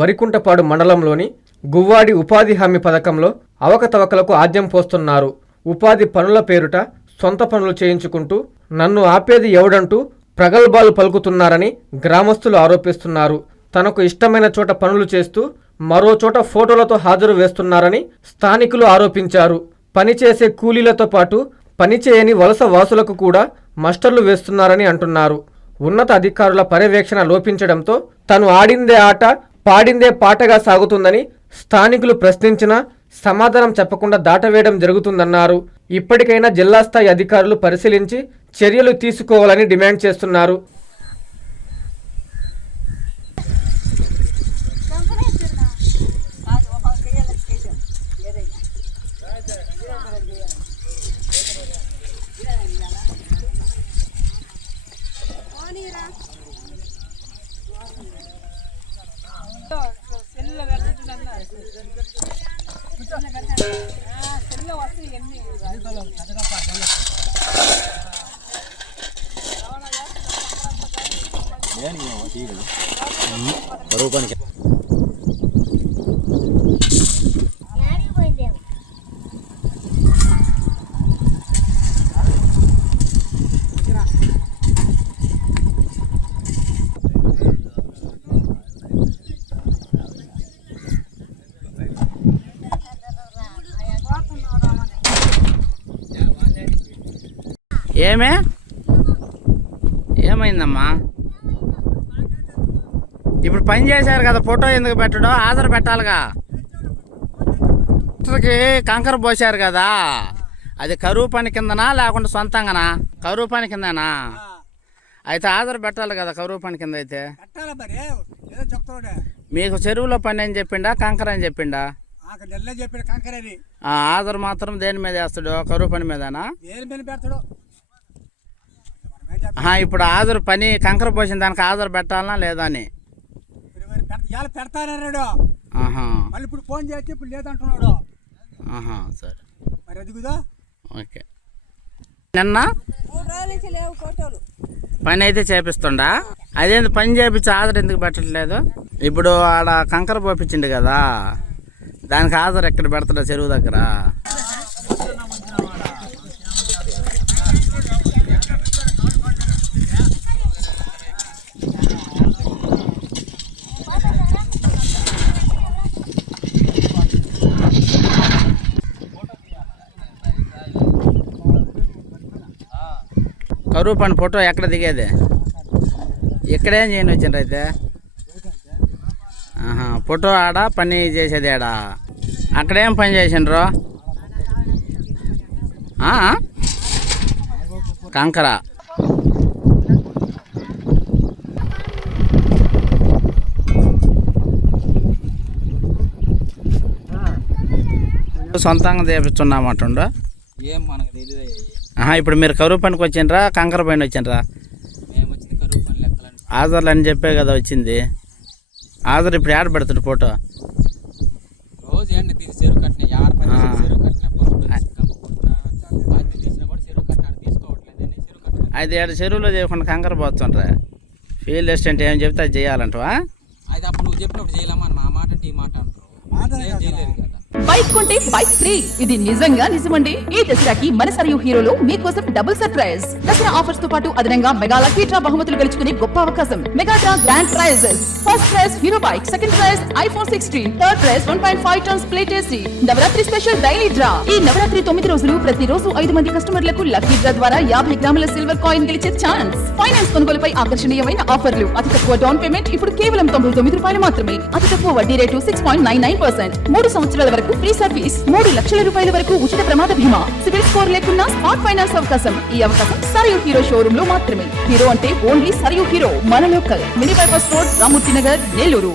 వరికుంటపాడు మండలంలోని గువ్వాడి ఉపాధి హామీ పథకంలో అవకతవకలకు ఆద్యం పోస్తున్నారు. ఉపాధి పనుల పేరుట సొంత పనులు చేయించుకుంటూ నన్ను ఆపేది ఎవడంటూ ప్రగల్భాలు పలుకుతున్నారని గ్రామస్తులు ఆరోపిస్తున్నారు. తనకు ఇష్టమైన చోట పనులు చేస్తూ మరో చోట ఫోటోలతో హాజరు వేస్తున్నారని స్థానికులు ఆరోపించారు. పనిచేసే కూలీలతో పాటు పనిచేయని వలస వాసులకు కూడా మస్టర్లు వేస్తున్నారని అంటున్నారు. ఉన్నత అధికారుల పర్యవేక్షణ లోపించడంతో తను ఆడిందే ఆట పాడిందే పాటగా సాగుతుందని స్థానికులు ప్రశ్నించినా సమాధానం చెప్పకుండా దాటవేయడం జరుగుతుందన్నారు. ఇప్పటికైనా జిల్లా స్థాయి అధికారులు పరిశీలించి చర్యలు తీసుకోవాలని డిమాండ్ చేస్తున్నారు. ఏమైందమ్మా? ఇప్పుడు పని చేశారు కదా, ఫోటో ఎందుకు పెట్టడం? ఆధార్ పెట్టాలిగా. కంకర పోసారు కదా, అది కరువు పని కిందనా లేకుంటే సొంతంగానా? కరువు పని కిందనా? అయితే ఆధార్ పెట్టాలి కదా కరువు పని కింద. అయితే మీకు చెరువులో పని అని చెప్పిండా కంకర అని చెప్పిండా? ఆధార్ మాత్రం దేని మీద వేస్తాడు? కరువు పని మీదనా? ఇప్పుడు ఆధార్ పని కంకర పోసిన దానికి ఆధార్ పెట్టాలనా లేదా అని పెడతానన్నాడు. ఇప్పుడు ఫోన్ చేస్తే ఇప్పుడు లేదంటున్నాడు. సరే మరి అదిగుదా. ఓకే. నిన్న పని అయితే చేపిస్తుండా? అదేంటి పని చేపించి ఆధార్ ఎందుకు పెట్టట్లేదు? ఇప్పుడు ఆడ కంకర పోపించిండు కదా, దానికి ఆధార్ ఎక్కడ పెడతాడా? చెరువు దగ్గర. కరువు పని ఫోటో ఎక్కడ దిగేది? ఇక్కడేం చేయని వచ్చిండ్రు అయితే? ఫోటో ఆడ పని చేసేది ఆడా? అక్కడేం పని చేసిండ్రు? కంకర. సొంతంగా చేపిస్తున్నామంటుండ. ఏం మనకు తెలియదు. ఇప్పుడు మీరు కరువు పనికి వచ్చిండ్రా కంకర పైన వచ్చిండ్రా? మేము వచ్చింది కరువు పని లెక్కలని. ఆధార్లు అని చెప్పే కదా వచ్చింది. ఆధార్ ఇప్పుడు యాడ్ పెడతాడు ఫోటో? రోజు ఏంటి తీసి చెరువు కట్టిన యాడ పని చెరువు కట్టిన తీసినా కూడా చెరువు కట్టిన తీసుకోవట్లేదని చెరువు కట్టిన. అయితే ఏడు చెరువులో చేయకుండా కంకర పోతుండ్రా? ఫీల్డ్ అసిస్టెంట్ ఏం చెప్తే అది చేయాలంటవా? అయితే అప్పుడు నువ్వు చెప్పినప్పుడు చేయలేమా? ఆ మాట అంటే ఈ మాట అంటారు. ఏం చేయలేదు కదా. బైక్ కొంటే బైక్ ఫ్రీ. ఇది నిజంగా నిజమండి. ఈ దసరాకి మన సరియు హీరోలో మీకోసం డబుల్ సర్ప్రైజ్. దసరా ఆఫర్స్ తో పాటు అదనంగా మెగా లక్కీ డ్రా బహుమతులు గెలుచుకునే గొప్ప అవకాశం. Mega draw grand prizes. First prize Hero bike, second prize iPhone 16, third prize 1.5 tons plate AC. Navratri special daily draw. ఈ నవరాత్రి 9 రోజులు ప్రతిరోజు 5 మంది కస్టమర్లకు లక్కీ డ్రా ద్వారా 50 గ్రాముల సిల్వర్ కాయిన్ గెలిచే ఛాన్స్. ఫైనాన్స్ కొనుగోలుపై ఆకర్షణీయమైన ఆఫర్లు. అతి తక్కువ డౌన్ పేమెంట్ ఇప్పుడు కేవలం ₹99 మాత్రమే. అతి తక్కువ వడ్డీ రేటు 6.99%. 3 సంవత్సరాల వరకు ఫ్రీ సర్వీస్. 3 లక్షల రూపాయల వరకు ఉచిత ప్రమాద బీమా. సివిల్ స్కోర్ లేకున్నా స్మార్ట్ ఫైనాన్స్ అవకాశం. ఈ అవకాశం సరియు హీరో షోరూమ్ లో మాత్రమే. హీరో అంటే ఓన్లీ సరియు హీరో. మన local mini bypass road, Ramurthy Nagar, Nellore.